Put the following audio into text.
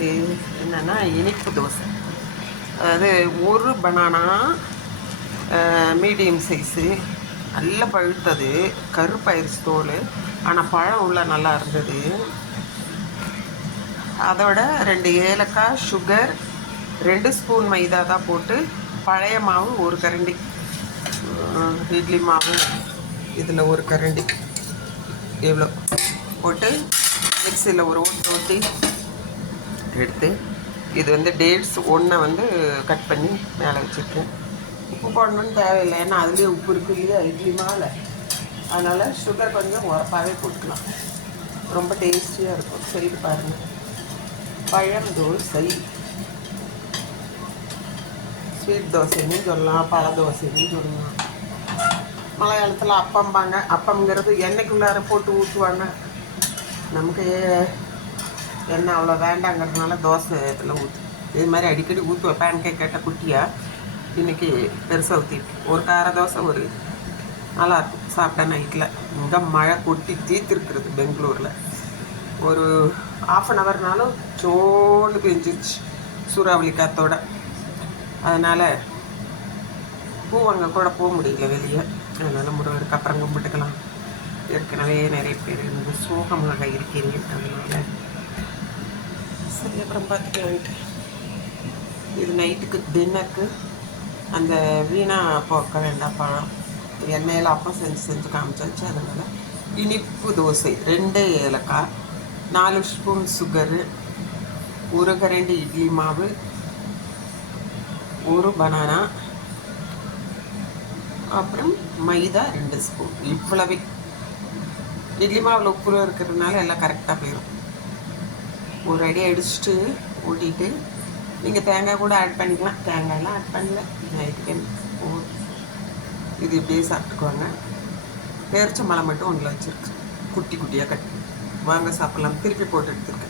இது என்னென்னா இனிப்பு தோசை. அதாவது ஒரு பனானா மீடியம் சைஸு, நல்ல பழுத்தது, கருப்பாயிருச்சு தோல், ஆனால் பழம் உள்ள நல்லா இருந்தது. அதோட 2 ஏலக்காய், சுகர், 2 ஸ்பூன் மைதா தான் போட்டு, பழைய மாவு ஒரு கரண்டி, இட்லி மாவு இதில் ஒரு கரண்டி எவ்வளோ போட்டு மிக்சியில் ஒரு ஓட்டி எடுத்து, இது வந்து டேட்ஸ் ஒன்றை வந்து கட் பண்ணி மேலே வச்சுருக்கேன். உப்பு போடணுன்னு தேவையில்லை, ஏன்னா அதுலேயே உப்பு இருக்குது இல்லையா இட்லி மாவில். அதனால் சுகர் கொஞ்சம் உரப்பாகவே போட்டுக்கலாம், ரொம்ப டேஸ்டியாக இருக்கும். செய்து பாருங்கள். பழம் தோசை, ஸ்வீட் தோசைன்னு சொல்லலாம், பழ தோசைன்னு சொல்லலாம். மலையாளத்தில் அப்பம்பாங்க. அப்பம்ங்கிறது எண்ணெய்க்குள்ளார போட்டு ஊற்றுவாங்க. நமக்கு எண்ணெய் அவ்வளோ வேண்டாங்கிறதுனால தோசை இதில் ஊற்று. இது மாதிரி அடிக்கடி ஊற்றுவேன். பேன் கேக் கேட்ட குட்டியாக இன்றைக்கி பெருசாக ஊற்றிட்டு ஒரு கார தோசை ஒரு நல்லாயிருக்கும் சாப்பிட்டா நைட்டில். இங்கே மழை கொட்டி தீர்த்துருக்குறது பெங்களூரில். ஒரு 1/2 ஹவர்னாலும் சோன்னு பெஞ்சிச்சு சூறாவளி காற்றோட. அதனால் பூ அங்கே கூட போக முடியல வெளியே. அதனால் முருகருக்கு அப்புறம் கும்பிட்டுக்கலாம். ஏற்கனவே நிறைய பேர் வந்து சோகமாக இருக்கிறேன், அதனால் சரி அப்புறம் பார்த்துக்கலான்ட்டு. இது நைட்டுக்கு டின்னருக்கு அந்த வீணாக போக்க வேண்டாம் பழம். எண்ணெயில் அப்பம் செஞ்சு காமிச்சாச்சு. அதனால் இனிப்பு தோசை, 2 ஏலக்காய், 4 ஸ்பூன் சுகரு, ஒரு கரண்டி இட்லி மாவு, ஒரு பனானா, அப்புறம் மைதா 2 ஸ்பூன். இவ்வளவே. இட்லி மாவில் உப்பு இருக்கிறதுனால எல்லாம் கரெக்டாக போயிடும். ஒரு அடி அடிச்சுட்டு ஊட்டிட்டு நீங்கள் தேங்காய் கூட ஆட் பண்ணிக்கலாம். தேங்காயெல்லாம் ஆட் பண்ணல, நைட்டுக்கு இது இப்படியே சாப்பிட்டுக்குவாங்க. பேரிச்சம்பழம் மட்டும் ஒன்றில் வச்சுருக்கு, குட்டி குட்டியாக கட்டி. வாங்க சாப்பிட்லாம். திருப்பி போட்டு எடுத்துருக்கேன்.